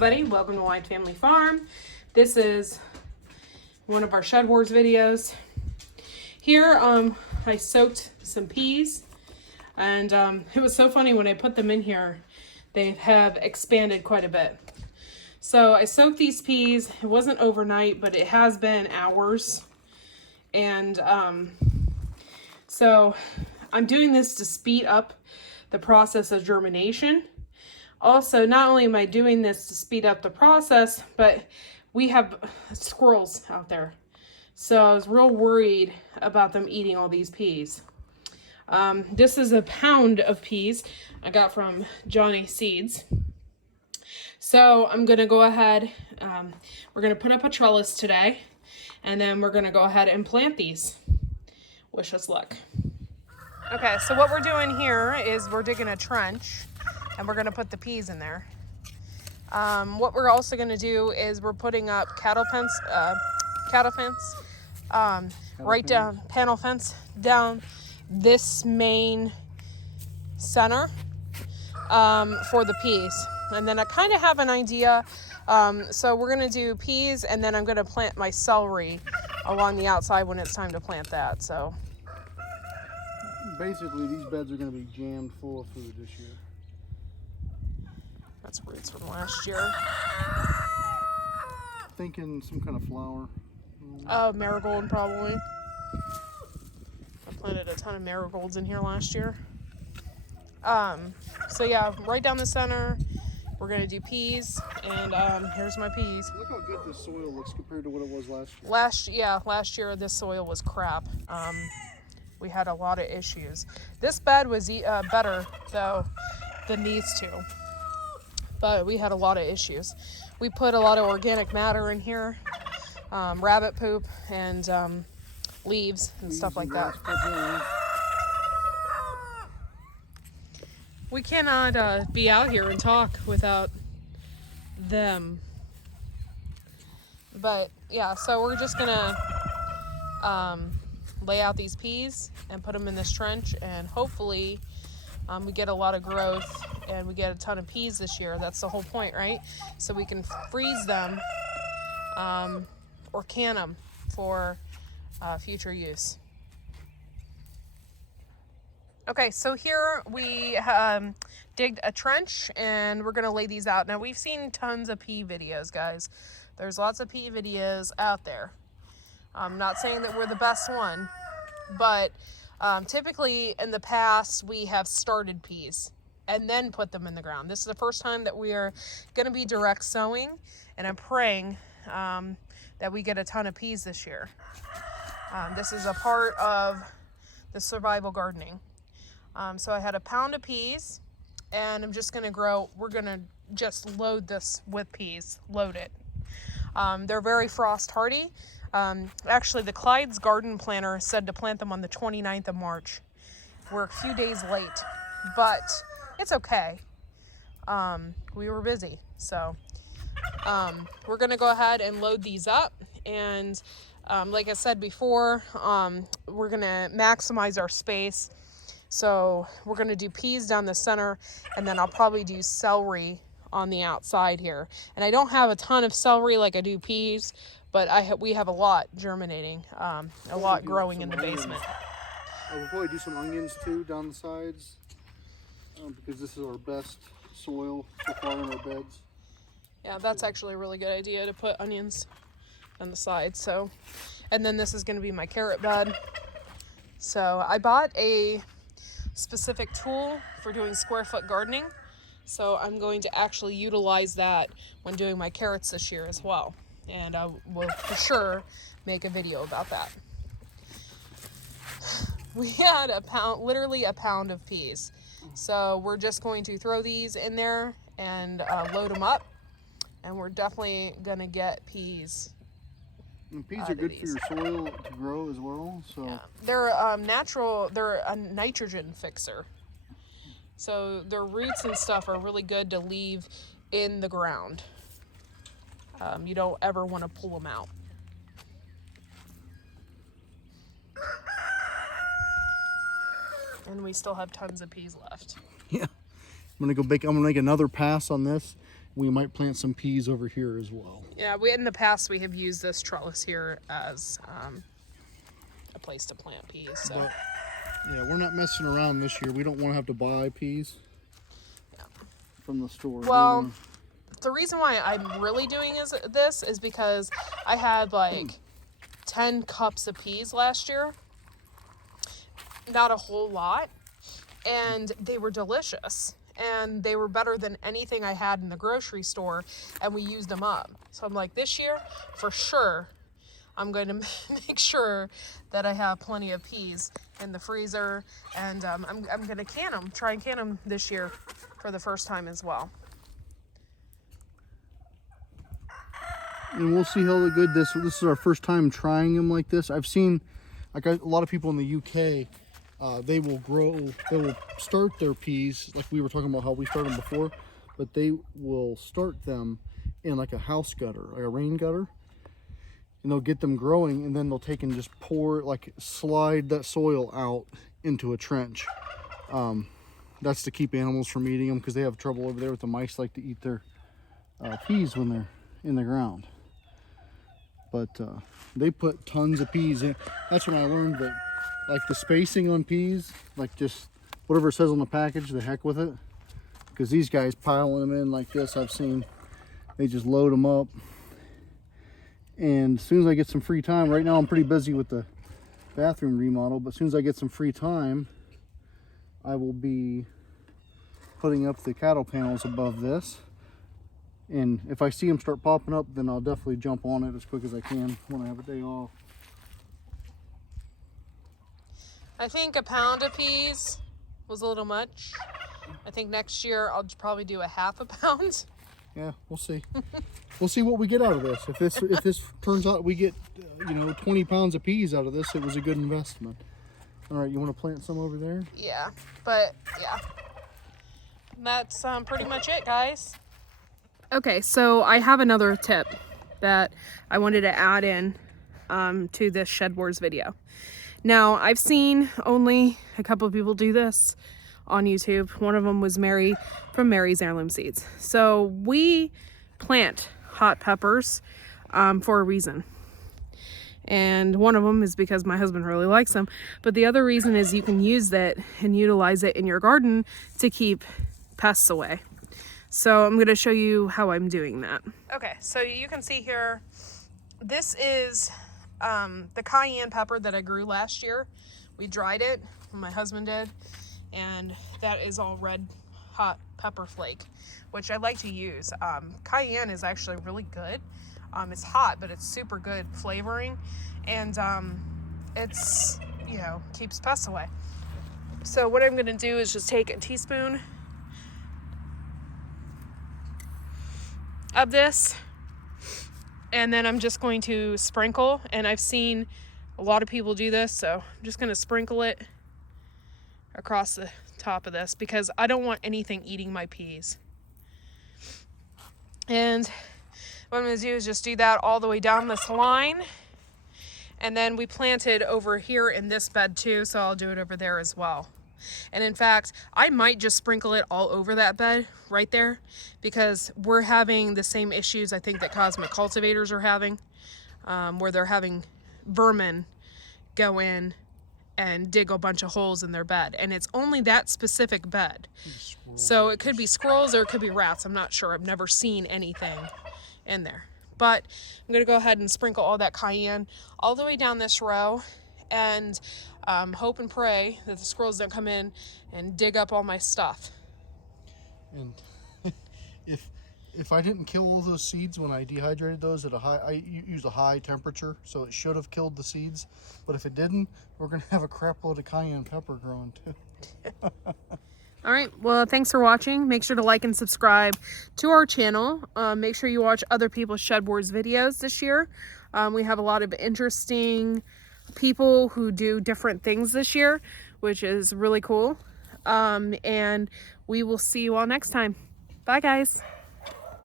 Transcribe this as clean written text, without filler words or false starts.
everybody, welcome to White Family Farm. This is one of our Shed Wars videos. Here I soaked some peas, and it was so funny when I put them in here, they have expanded quite a bit. So I soaked these peas. It wasn't overnight, but it has been hours. And so I'm doing this to speed up the process of germination. Also, not only am I doing this to speed up the process, but we have squirrels out there. So I was real worried about them eating all these peas. This is a pound of peas I got from Johnny Seeds. So I'm going to go ahead, we're going to put up a trellis today, and then we're going to go ahead and plant these. Wish us luck. Okay, so what we're doing here is we're digging a trench, and we're going to put the peas in there. What we're also going to do is we're putting up panel fence down this main center for the peas. And then I kind of have an idea. So we're going to do peas, and then I'm going to plant my celery along the outside when it's time to plant that. So basically these beds are going to be jammed full of food this year. That's roots from last year. Thinking some kind of flower. Oh, marigold probably. I planted a ton of marigolds in here last year. So yeah, right down the center, we're gonna do peas, and here's my peas. Look how good this soil looks compared to what it was last year. Last year this soil was crap. We had a lot of issues. This bed was better though than these two, but we had a lot of issues. We put a lot of organic matter in here, rabbit poop and leaves and stuff like that. We cannot be out here and talk without them. But yeah, so we're just gonna lay out these peas and put them in this trench, and hopefully we get a lot of growth and we get a ton of peas this year. That's the whole point, right? So we can freeze them or can them for future use. Okay, so here we digged a trench, and we're gonna lay these out. Now, we've seen tons of pea videos, guys. There's lots of pea videos out there. I'm not saying that we're the best one, but typically in the past we have started peas and then put them in the ground. This is the first time that we are gonna be direct sowing, and I'm praying that we get a ton of peas this year. This is a part of the survival gardening. So I had a pound of peas, and I'm just gonna we're gonna just load this with peas, load it. They're very frost hardy. Actually, the Clyde's garden planner said to plant them on the 29th of March. We're a few days late, but it's okay. We were busy, so we're gonna go ahead and load these up, and like I said before, we're gonna maximize our space. So we're gonna do peas down the center, and then I'll probably do celery on the outside here. And I don't have a ton of celery like I do peas, but we have a lot germinating, a lot growing in the basement. We'll probably do some onions too down the sides, because this is our best soil so far in our beds. Yeah, that's actually a really good idea to put onions on the side. So, and then this is going to be my carrot bed. So I bought a specific tool for doing square foot gardening, so I'm going to actually utilize that when doing my carrots this year as well, and I will for sure make a video about that. We had literally a pound of peas, so we're just going to throw these in there and load them up, and we're definitely gonna get peas. And peas are good for your soil to grow as well. So yeah. They're natural. They're a nitrogen fixer. So their roots and stuff are really good to leave in the ground. You don't ever want to pull them out. And we still have tons of peas left. Yeah, I'm gonna make another pass on this, we might plant some peas over here as well. Yeah, in the past we have used this trellis here as a place to plant peas. So. But, yeah, we're not messing around this year. We don't want to have to buy peas from the store. Well, the reason why I'm really doing this is because I had like 10 cups of peas last year. Not a whole lot. And they were delicious. And they were better than anything I had in the grocery store. And we used them up. So I'm like, this year, for sure, I'm going to make sure that I have plenty of peas in the freezer. And I'm going to can them. Try and can them this year for the first time as well. And we'll see how good this is our first time trying them like this. I've seen like a lot of people in the UK, they will start their peas like we were talking about how we started them before, but they will start them in like a house gutter, like a rain gutter, and they'll get them growing, and then they'll take and just slide that soil out into a trench. That's to keep animals from eating them, because they have trouble over there with the mice like to eat their peas when they're in the ground. But they put tons of peas in. That's when I learned that, like, the spacing on peas, like just whatever it says on the package, the heck with it. Because these guys piling them in like this, I've seen, they just load them up. And as soon as I get some free time, right now I'm pretty busy with the bathroom remodel, but as soon as I get some free time, I will be putting up the cattle panels above this. And if I see them start popping up, then I'll definitely jump on it as quick as I can when I have a day off. I think a pound of peas was a little much. I think next year I'll probably do a half a pound. Yeah, we'll see. We'll see what we get out of this. If this turns out we get 20 pounds of peas out of this, it was a good investment. All right, you want to plant some over there? Yeah, but yeah, that's pretty much it, guys. Okay, so I have another tip that I wanted to add in to this Shed Wars video. Now, I've seen only a couple of people do this on YouTube. One of them was Mary from Mary's Heirloom Seeds. So we plant hot peppers for a reason. And one of them is because my husband really likes them. But the other reason is you can use that and utilize it in your garden to keep pests away. So I'm going to show you how I'm doing that. Okay, so you can see here, this is the cayenne pepper that I grew last year. We dried it, my husband did, and that is all red hot pepper flake, which I like to use. Cayenne is actually really good. It's hot, but it's super good flavoring, and it's, keeps pests away. So what I'm going to do is just take a teaspoon of this, and then I'm just going to sprinkle, and I've seen a lot of people do this, so I'm just going to sprinkle it across the top of this because I don't want anything eating my peas. And what I'm going to do is just do that all the way down this line, and then we planted over here in this bed too, so I'll do it over there as well. And in fact, I might just sprinkle it all over that bed right there because we're having the same issues I think that cosmic cultivators are having, where they're having vermin go in and dig a bunch of holes in their bed. And it's only that specific bed. So it could be squirrels or it could be rats. I'm not sure. I've never seen anything in there. But I'm going to go ahead and sprinkle all that cayenne all the way down this row, and hope and pray that the squirrels don't come in and dig up all my stuff. And if I didn't kill all those seeds when I dehydrated those at I used a high temperature, so it should have killed the seeds. But if it didn't, we're gonna have a crap load of cayenne pepper growing too. All right, well, thanks for watching. Make sure to like and subscribe to our channel. Make sure you watch other people's Shed Wars videos this year. We have a lot of interesting people who do different things this year, which is really cool. And we will see you all next time. Bye, guys.